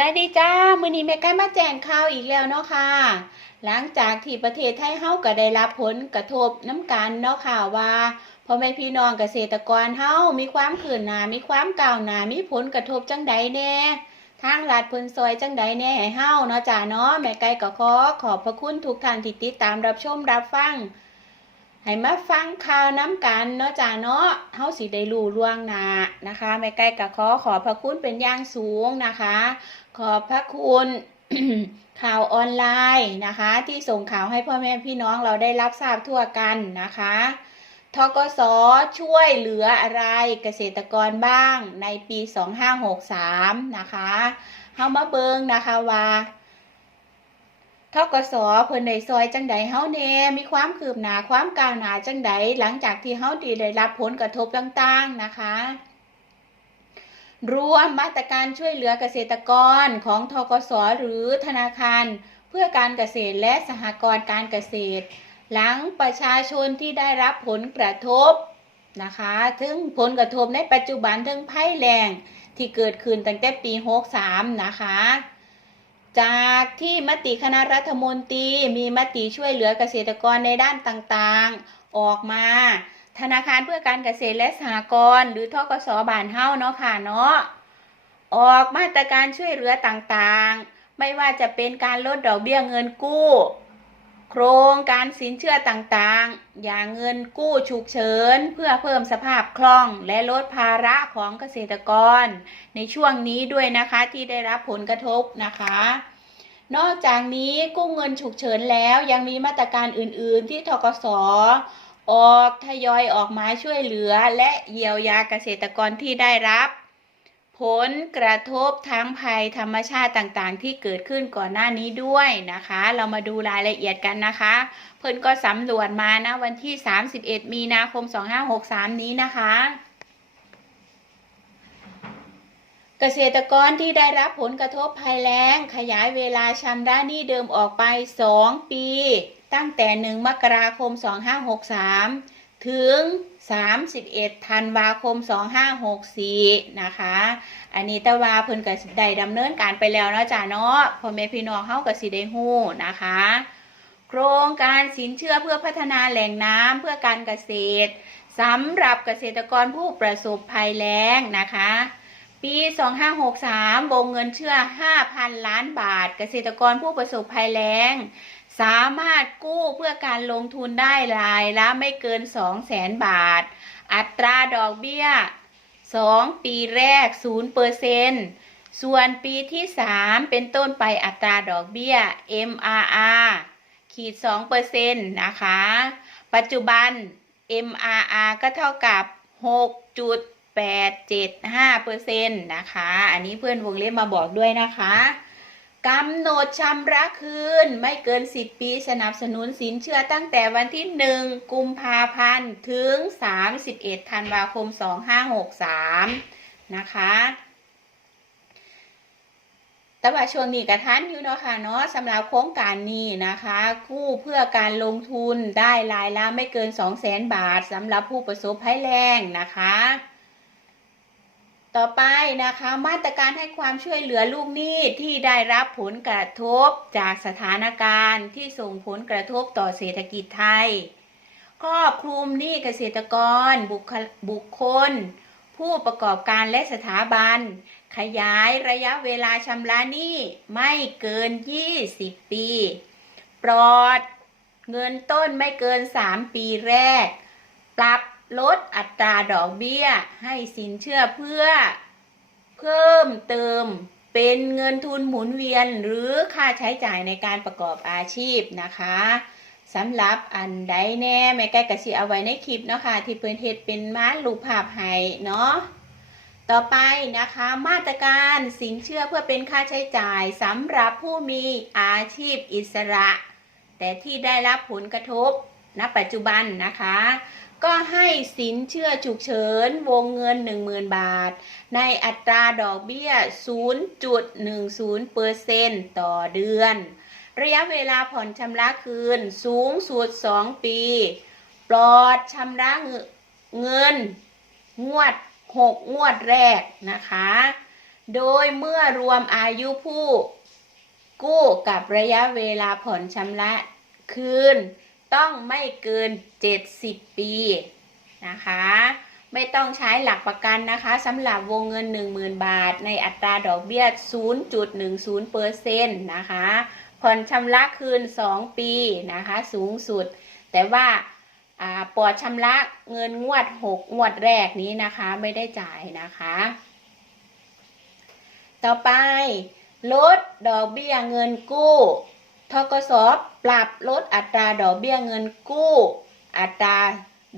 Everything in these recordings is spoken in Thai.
สวัสดีจ้า มื้อนี้แม่ไก่มาแจ้งข่าวอีกแล้วเนาะค่ะ หลังจากที่ประเทศไทยเฮาก็ได้รับผลกระทบน้ำกันเนาะค่ะว่าพ่อแม่พี่น้องเกษตรกรเฮามีความขืนหนามีความก้าวหนามีผลกระทบจังใดแน่ทางรัฐเพิ่นซอยจังใดแน่ให้เฮาเนาะจ้าเนาะแม่ไก่ก็ขอขอบพระคุณทุกท่านที่ติดตามรับชมรับฟัง ให้มาฟังข่าวน้ำกันเนาะจ้าเนาะเฮาสิได้รู้ล่วงหน้านะคะแม่ไก่ก็ขอขอบพระคุณเป็นอย่างสูงนะคะ ขอบพระคุณข่าวออนไลน์นะคะ ที่ส่งข่าวให้พ่อแม่พี่น้องเราได้รับทราบทั่วกันนะคะทกสช่วยเหลืออะไรเกษตรกรบ้างในปี 2563 นะคะเฮามาเบิงนะคะว่า ทกสเพิ่นได้ซอยจังใดเฮาแน่มีความคืบหน้าความก้าวหน้าจังใดหลังจากที่เฮาดีได้รับผลกระทบต่างๆนะคะ รวมมาตรการช่วยเหลือเกษตรกรของทกสหรือธนาคารเพื่อการเกษตรและสหกรณ์การเกษตร หลังประชาชนที่ได้รับผลกระทบนะคะถึงผลกระทบในปัจจุบันถึงภัยแรงที่เกิดขึ้นตั้งแต่ปี 63 นะคะ จากที่มติคณะรัฐมนตรีมีมติช่วยเหลือเกษตรกรในด้านต่างๆ ออกมา ธนาคารเพื่อการเกษตรและสหกรณ์หรือทกสบานเฮ้าเนาะค่ะเนาะออกมาตรการช่วยเหลือต่างๆ ไม่ว่าจะเป็นการลดดอกเบี้ยเงินกู้ โครงการสินเชื่อต่างๆ อย่างเงินกู้ฉุกเฉิน เพื่อเพิ่มสภาพคล่อง และลดภาระของเกษตรกร ในช่วงนี้ด้วยนะคะที่ได้รับผลกระทบนะคะ นอกจากนี้กู้เงินฉุกเฉินแล้วยังมีมาตรการอื่นๆ ที่ทกสออกทยอยออกมาช่วยเหลือและเยียวยาเกษตรกรที่ได้รับ ผลกระทบทั้งภัยธรรมชาติต่างๆ ที่เกิดขึ้นก่อนหน้านี้ด้วยนะคะ เรามาดูรายละเอียดกันนะคะ เพิ่นก็สำรวจมานะวันที่ 31 มีนาคม 2563 นี้นะคะ เกษตรกรที่ได้รับผลกระทบภัยแล้ง ขยายเวลาชำระหนี้เดิมออกไป 2 ปี ตั้งแต่ 1 มกราคม 2563 ถึง 31 ธันวาคม 2564 นะคะ อันนี้ต่ว่าเพิ่นก็สิได้ดำเนินการไปแล้วเนาะจ้าเนาะพ่อแม่พี่น้องเฮาก็สิได้ฮู้นะคะ โครงการสินเชื่อเพื่อพัฒนาแหล่งน้ำเพื่อการเกษตรสำหรับเกษตรกรผู้ประสบภัยแล้งนะคะ ปี 2563 วงเงินเชื่อ 5,000 ล้านบาท เกษตรกรผู้ประสบภัยแล้ง สามารถกู้เพื่อการลงทุนได้รายละไม่เกิน 200,000บาท อัตราดอกเบี้ย 2 ปีแรก0%ส่วนปีที่ 3 เป็นต้นไปอัตราดอกเบี้ย MRR ขีด2%นนะคะ ปัจจุบัน MRR ก็เท่ากับ 6.875%นะคะ อันนี้เพื่อนวงเล็บมาบอกด้วยนะคะ กำหนดชำระคืนไม่เกิน 10 ปีสนับสนุนสินเชื่อตั้งแต่วันที่ 1 กุมภาพันธ์ ถึง 31 ธันวาคม 2563 นะคะแต่ว่าช่วงนี้กระทันอยู่เนาะค่ะเนาะสำหรับโครงการนี้นะคะ กู้เพื่อการลงทุนได้รายละไม่เกิน 200,000 บาทสำหรับผู้ประสบภัยแรงนะคะ ต่อไปนะคะมาตรการให้ความช่วยเหลือลูกหนี้ที่ได้รับผลกระทบจากสถานการณ์ที่ส่งผลกระทบต่อเศรษฐกิจไทยครอบคลุมหนี้เกษตรกรบุคบุคคล ผู้ประกอบการและสถาบัน ขยายระยะเวลาชำระหนี้ไม่เกิน 20 ปี ปลอดเงินต้นไม่เกิน 3 ปีแรก ปรับ ลดอัตราดอกเบี้ยให้สินเชื่อเพื่อ เพิ่มเติมเป็นเงินทุนหมุนเวียนหรือค่าใช้จ่ายในการประกอบอาชีพนะคะสำหรับอันใดแน่แม่แก้กะสิเอาไว้ในคลิปเนาะค่ะที่เพิ่นเฮ็ดเป็นม้าลูกภาพให้เนาะต่อไปนะคะมาตรการสินเชื่อเพื่อเป็นค่าใช้จ่ายสำหรับผู้มีอาชีพอิสระ แต่ที่ได้รับผลกระทบ ณปัจจุบันนะคะ ก็ให้สินเชื่อฉุกเฉินวงเงิน 10,000 บาท ในอัตราดอกเบี้ย 0.10%ต่อเดือน ระยะเวลาผ่อนชำระคืนสูงสุด 2 ปี ปลอดชำระเงิน งวด 6 งวดแรกนะคะ โดยเมื่อรวมอายุผู้กู้กับระยะเวลาผ่อนชำระคืน ต้องไม่เกิน 70 ปีนะคะ ไม่ต้องใช้หลักประกันนะคะสำหรับวงเงิน 10,000 บาท ในอัตราดอกเบี้ย 0.10%นะคะผ่อนชำระคืน 2 ปีนะคะ สูงสุด แต่ว่าอ่าปลอดชำระเงินงวด 6 งวดแรกนี้นะคะไม่ได้จ่ายนะคะ ต่อไปลดดอกเบี้ยเงินกู้ ทกสปรับลดอัตราดอกเบี้ยเงินกู้ อัตรา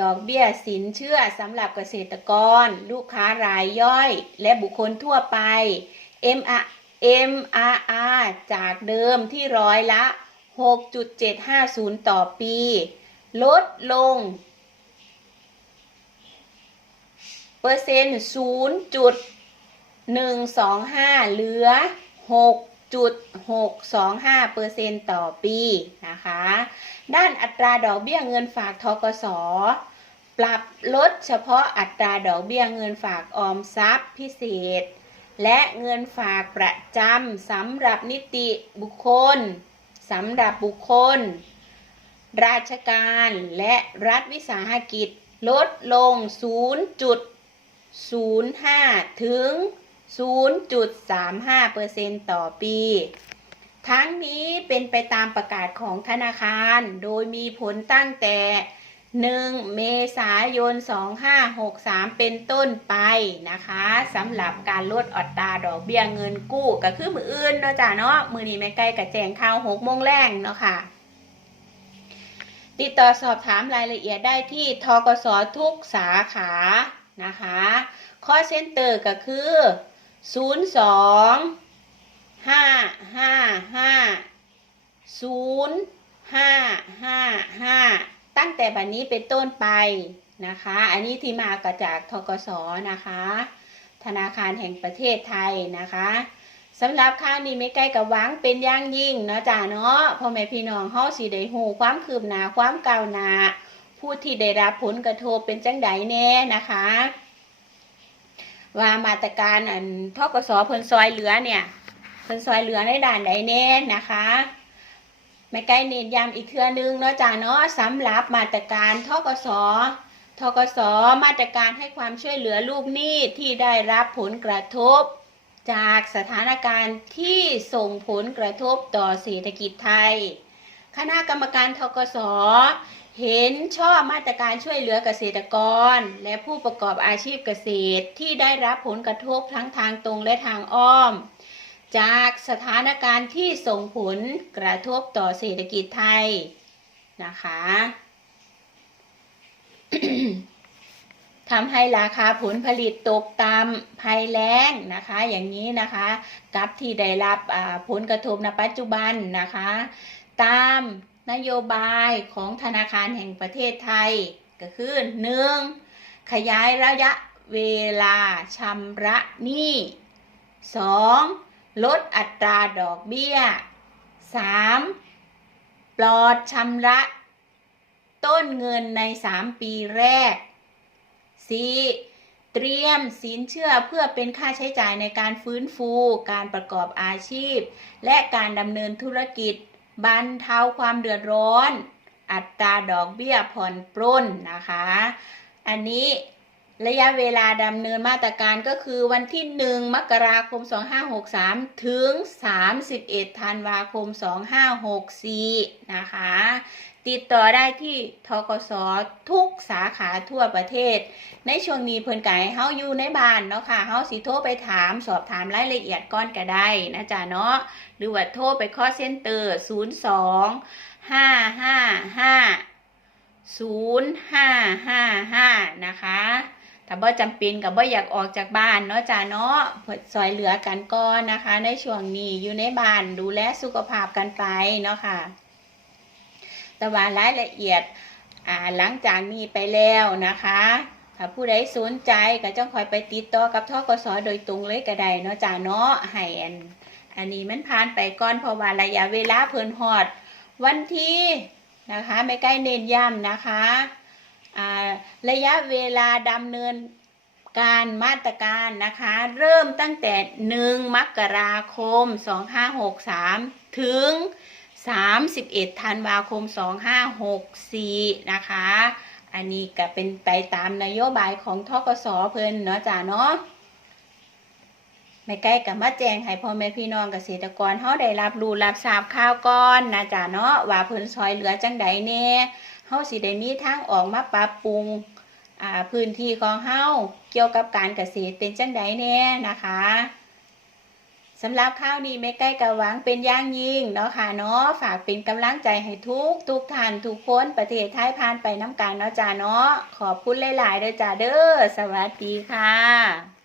ดอกเบี้ยสินเชื่อสำหรับเกษตรกร ลูกค้ารายย่อย และบุคคลทั่วไป MR MRR จากเดิมที่ร้อยละ 6.750 ต่อปี ลดลง เปอร์เซ็นต์0.125 เหลือ 6.625เปอร์เซ็นต์ต่อปีนะคะ ด้านอัตราดอกเบี้ยเงินฝากทกสปรับลดเฉพาะอัตราดอกเบี้ยเงินฝากออมทรัพย์พิเศษ และเงินฝากประจำสำหรับนิติบุคคลสำหรับบุคคล ราชการและรัฐวิสาหกิจลดลง 0.05 ถึง 0.35%ต่อปี ทั้งนี้เป็นไปตามประกาศของธนาคาร โดยมีผลตั้งแต่ 1 เมษายน 2563 เป็นต้นไปนะคะสำหรับการลดอัตราดอกเบี้ยเงินกู้ก็คือมืออื่นเนาะจ้ะเนาะมือนี้ไม่ใกล้กับแจงข่าว6โมงแรงเนาะค่ะติดต่อสอบถามรายละเอียดได้ที่ทกสทุกสาขานะคะ ข้อเซ็นเตอร์ก็คือ 02 555 0555ตั้งแต่บัดนนี้เป็นต้นไปนะคะ อันนี้ที่มาก็จากทกสนะคะ ธนาคารแห่งประเทศไทยนะคะสำหรับข่าวนี้ไม่ใกล้กับหวังเป็นย่างยิ่งเนาะจ้าเนาะพ่อแม่พี่น้องเฮาสิได้ฮู้ความคืบหน้าความก้าวหน้าผู้ที่ได้รับผลกระทบเป็นจังไดแน่นะคะ ว่ามาตรการอันทกสเพิ่นซอยเหลือเนี่ยเพิ่นซอยเหลือในด่านใดแน่นะคะไม่ใกล้เน้นย้ำอีกเทื่อนึงเนาะจ้าเนาะสำหรับมาตรการทกสทกสมาตรการให้ความช่วยเหลือลูกหนี้ที่ได้รับผลกระทบ จากสถานการณ์ที่ส่งผลกระทบต่อเศรษฐกิจไทย คณะกรรมการทกสเห็นชอบมาตรการช่วยเหลือเกษตรกร และผู้ประกอบอาชีพเกษตรที่ได้รับผลกระทบทั้งทางตรงและทางอ้อม จากสถานการณ์ที่ส่งผลกระทบต่อเศรษฐกิจไทยนะคะทำให้ราคาผลผลิตตกต่ำภัยแล้งนะคะ อย่างนี้นะคะ กับที่ได้รับผลกระทบในปัจจุบันนะคะ ตามนโยบายของธนาคารแห่งประเทศไทย ก็คือ 1. ขยายระยะเวลาชำระหนี้ 2. ลดอัตราดอกเบี้ย 3. ปลอดชำระต้นเงินใน 3 ปีแรก 4. เตรียมสินเชื่อเพื่อเป็นค่าใช้จ่ายในการฟื้นฟู การประกอบอาชีพ และการดำเนินธุรกิจ บรรเทาความเดือดร้อน อัตราดอกเบี้ยผ่อนปรนนะคะ อันนี้ ระยะเวลาดำเนินมาตรการก็คือวันที่ 1 มกราคม 2563 ถึง 31 ธันวาคม 2564 นะคะ ติดต่อได้ที่ทกสทุกสาขาทั่วประเทศ ในช่วงนี้เพิ่นไก่เฮาอยู่ในบ้านเนาะค่ะเฮาสิโทรไปถามสอบถามรายละเอียดก่อนก็ได้นะจ๊ะเนาะ หรือว่าโทรไป call center 02 555 0555 นะคะ ถ้าบ่จำเป็นกับบ่อยากออกจากบ้านเนาะจ้าเนาะเพื่อซอยเหลือกันก่อนนะคะ ในช่วงนี้อยู่ในบ้านดูแลสุขภาพกันไปเนาะค่ะ แต่ว่ารายละเอียดอ่าหลังจากนี้ไปแล้วนะคะถ้าผู้ใดสนใจก็จ้องคอยไปติดต่อกับทกสโดยตรงเลยก็ได้เนาะจ้าเนาะให้อันอันนี้มันผ่านไปก่อนเพราะว่าระยะเวลาเพิ่นฮอด วันที่นะคะ ไม่ใกล้เน้นย้ำนะคะ ระยะเวลาดำเนินการมาตรการนะคะ เริ่มตั้งแต่ 1 มกราคม 2563 ถึง 31 ธันวาคม 2564 นะคะ อันนี้ก็เป็นไปตามนโยบายของทกสเพิ่นเนาะจ้าเนาะแม่ใกล้กับมาแจ้งให้พ่อแม่พี่น้องเกษตรกรเฮาได้รับรู้รับทราบข่าวก่อนนะจ้าเนาะว่าเพิ่นซอยเหลือจังใดแน่ เฮาสิได้มีทางออกมาปรับปรุงอ่าพื้นที่ของเฮาเกี่ยวกับการเกษตรเป็นจังใดแน่นะคะสำหรับข้าวนี้ไม่ใกล้กับหวังเป็นย่างยิ่งเนาะค่ะเนาะฝากเป็นกำลังใจให้ทุก ทุกท่านทุกคนประเทศไทยผ่านไปน้ำกันเนาะจ้าเนาะขอบคุณหลายๆเด้อจ้าเด้อสวัสดีค่ะ